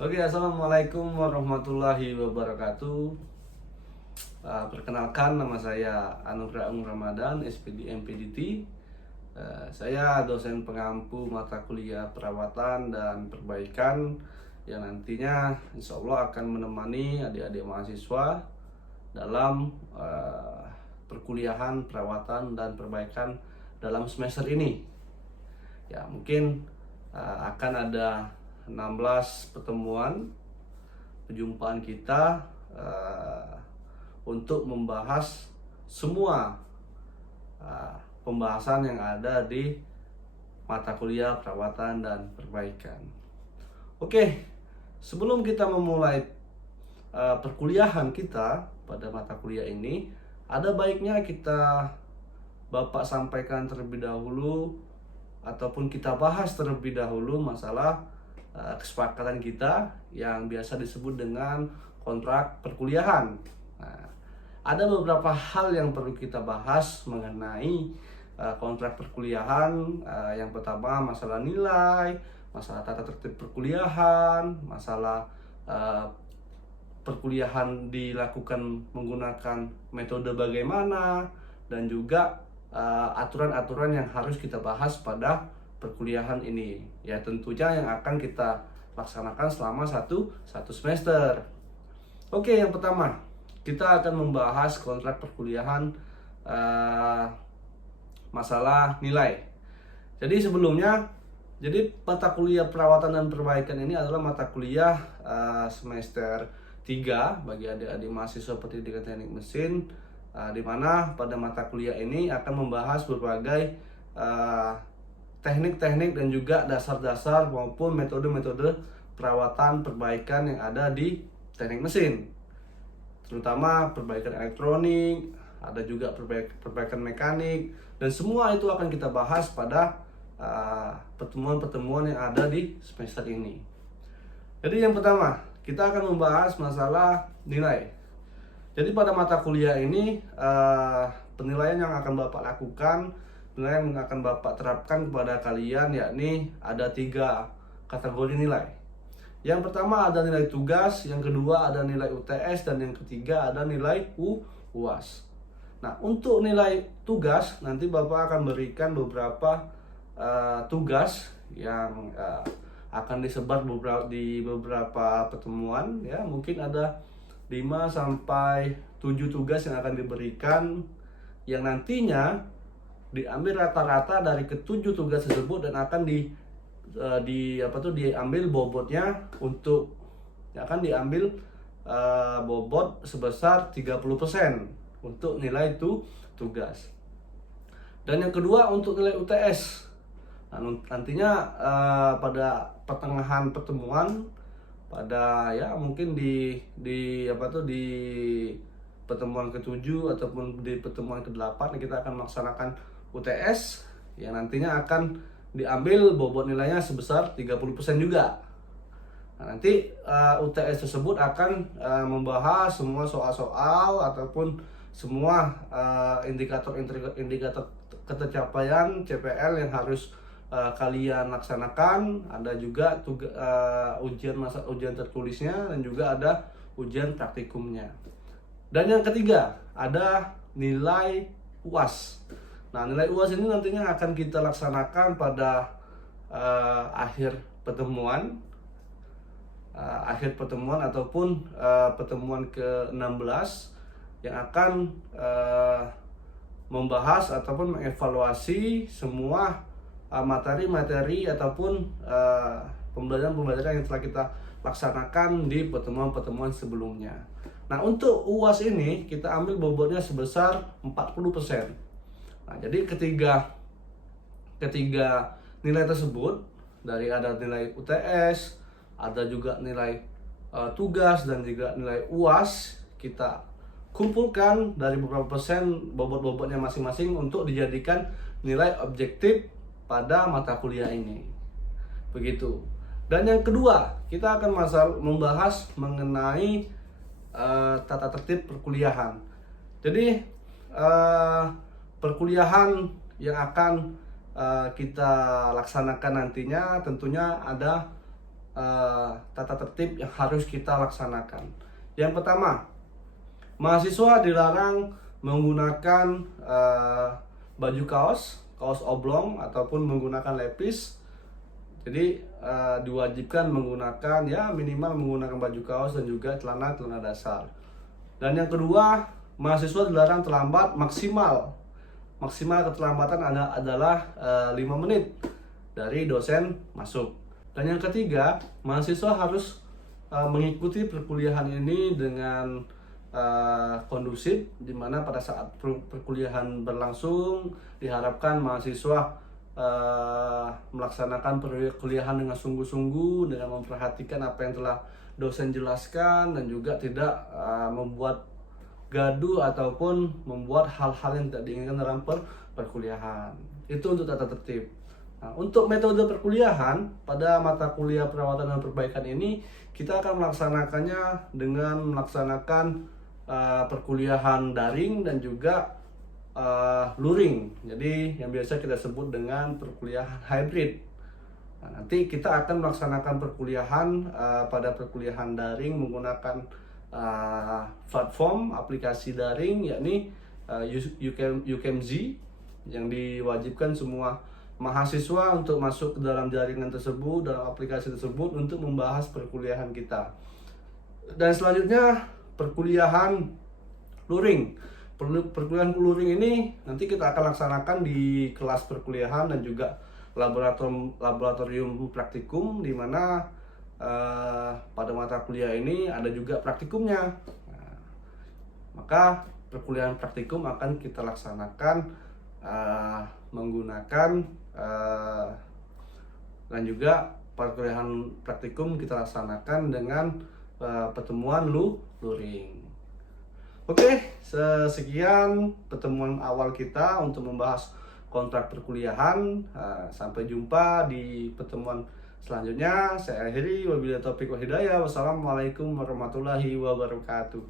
Oke, assalamualaikum warahmatullahi wabarakatuh. Perkenalkan, nama saya Anugrah Ramadan, SPD MPDT. Saya dosen pengampu mata kuliah perawatan dan perbaikan yang nantinya insya Allah akan menemani adik-adik mahasiswa dalam perkuliahan perawatan dan perbaikan dalam semester ini. Ya, mungkin akan ada 16 perjumpaan kita untuk membahas semua pembahasan yang ada di mata kuliah perawatan dan perbaikan. Oke, sebelum kita memulai perkuliahan kita pada mata kuliah ini, ada baiknya Bapak sampaikan terlebih dahulu ataupun kita bahas terlebih dahulu masalah kesepakatan kita yang biasa disebut dengan kontrak perkuliahan. Nah, ada beberapa hal yang perlu kita bahas mengenai kontrak perkuliahan. Yang pertama masalah nilai, masalah tata tertib perkuliahan, masalah perkuliahan dilakukan menggunakan metode bagaimana, dan juga aturan-aturan yang harus kita bahas pada perkuliahan ini. Ya, tentunya yang akan kita laksanakan selama satu semester. Oke, yang pertama kita akan membahas kontrak perkuliahan masalah nilai. Jadi mata kuliah perawatan dan perbaikan ini adalah mata kuliah semester 3 bagi adik-adik mahasiswa pendidikan teknik mesin, di mana pada mata kuliah ini akan membahas berbagai teknik-teknik dan juga dasar-dasar maupun metode-metode perawatan perbaikan yang ada di teknik mesin, terutama perbaikan elektronik, ada juga perbaikan mekanik, dan semua itu akan kita bahas pada pertemuan-pertemuan yang ada di semester ini. Jadi yang pertama, kita akan membahas masalah nilai. Jadi pada mata kuliah ini penilaian yang akan Bapak lakukan, penilaian yang akan Bapak terapkan kepada kalian, yakni ada 3 kategori nilai. Yang pertama ada nilai tugas, yang kedua ada nilai UTS, dan yang ketiga ada nilai UAS. Nah, untuk nilai tugas nanti Bapak akan berikan beberapa tugas yang akan disebar di beberapa pertemuan, ya. Mungkin ada 5 sampai 7 tugas yang akan diberikan, yang nantinya diambil rata-rata dari ke-7 tugas tersebut dan akan diambil bobotnya untuk akan diambil bobot sebesar 30% untuk nilai itu tugas. Dan yang kedua untuk nilai UTS. Nah, nantinya pada pertengahan pertemuan, pada mungkin di pertemuan ke-7 ataupun di pertemuan ke-8 kita akan melaksanakan UTS yang nantinya akan diambil bobot nilainya sebesar 30% juga. Nah, nanti UTS tersebut akan membahas semua soal-soal ataupun semua indikator ketercapaian CPL yang harus kalian laksanakan. Ada juga ujian tertulisnya dan juga ada ujian praktikumnya. Dan yang ketiga ada nilai UAS. Nah, nilai UAS ini nantinya akan kita laksanakan pada akhir pertemuan ataupun pertemuan ke-16 yang akan membahas ataupun mengevaluasi semua materi-materi ataupun pembelajaran yang telah kita laksanakan di pertemuan-pertemuan sebelumnya. Nah, untuk UAS ini kita ambil bobotnya sebesar 40%. Nah, jadi ketiga nilai tersebut, dari ada nilai UTS, ada juga nilai tugas, dan juga nilai UAS, kita kumpulkan dari beberapa persen bobot-bobotnya masing-masing untuk dijadikan nilai objektif pada mata kuliah ini. Begitu. Dan yang kedua, kita akan membahas mengenai tata tertib perkuliahan. Jadi perkuliahan yang akan kita laksanakan nantinya tentunya ada tata tertib yang harus kita laksanakan. Yang pertama, mahasiswa dilarang menggunakan baju kaos oblong ataupun menggunakan lepis. Jadi diwajibkan menggunakan minimal menggunakan baju kaos dan juga celana dasar. Dan yang kedua, mahasiswa dilarang terlambat maksimal keterlambatan adalah 5 menit dari dosen masuk. Dan yang ketiga, mahasiswa harus mengikuti perkuliahan ini dengan kondusif, di mana pada saat perkuliahan berlangsung diharapkan mahasiswa melaksanakan perkuliahan dengan sungguh-sungguh, dengan memperhatikan apa yang telah dosen jelaskan, dan juga tidak membuat gaduh ataupun membuat hal-hal yang tidak diinginkan dalam perkuliahan. Itu untuk tata tertib. Nah, untuk metode perkuliahan pada mata kuliah perawatan dan perbaikan ini, kita akan melaksanakannya dengan melaksanakan perkuliahan daring dan juga luring. Jadi yang biasa kita sebut dengan perkuliahan hybrid. Nah, nanti kita akan melaksanakan perkuliahan pada perkuliahan daring menggunakan platform aplikasi daring, yakni UCamZ, yang diwajibkan semua mahasiswa untuk masuk ke dalam jaringan tersebut, dalam aplikasi tersebut untuk membahas perkuliahan kita. Dan selanjutnya perkuliahan luring. Perkuliahan luring ini nanti kita akan laksanakan di kelas perkuliahan dan juga laboratorium praktikum, di mana pada mata kuliah ini ada juga praktikumnya. Nah, maka perkuliahan praktikum akan kita laksanakan menggunakan dan juga perkuliahan praktikum kita laksanakan dengan pertemuan luring. Oke, sekian pertemuan awal kita untuk membahas kontrak perkuliahan. Sampai jumpa di pertemuan selanjutnya. Saya akhiri, wabillahi taufiq wal hidayah. Wassalamualaikum warahmatullahi wabarakatuh.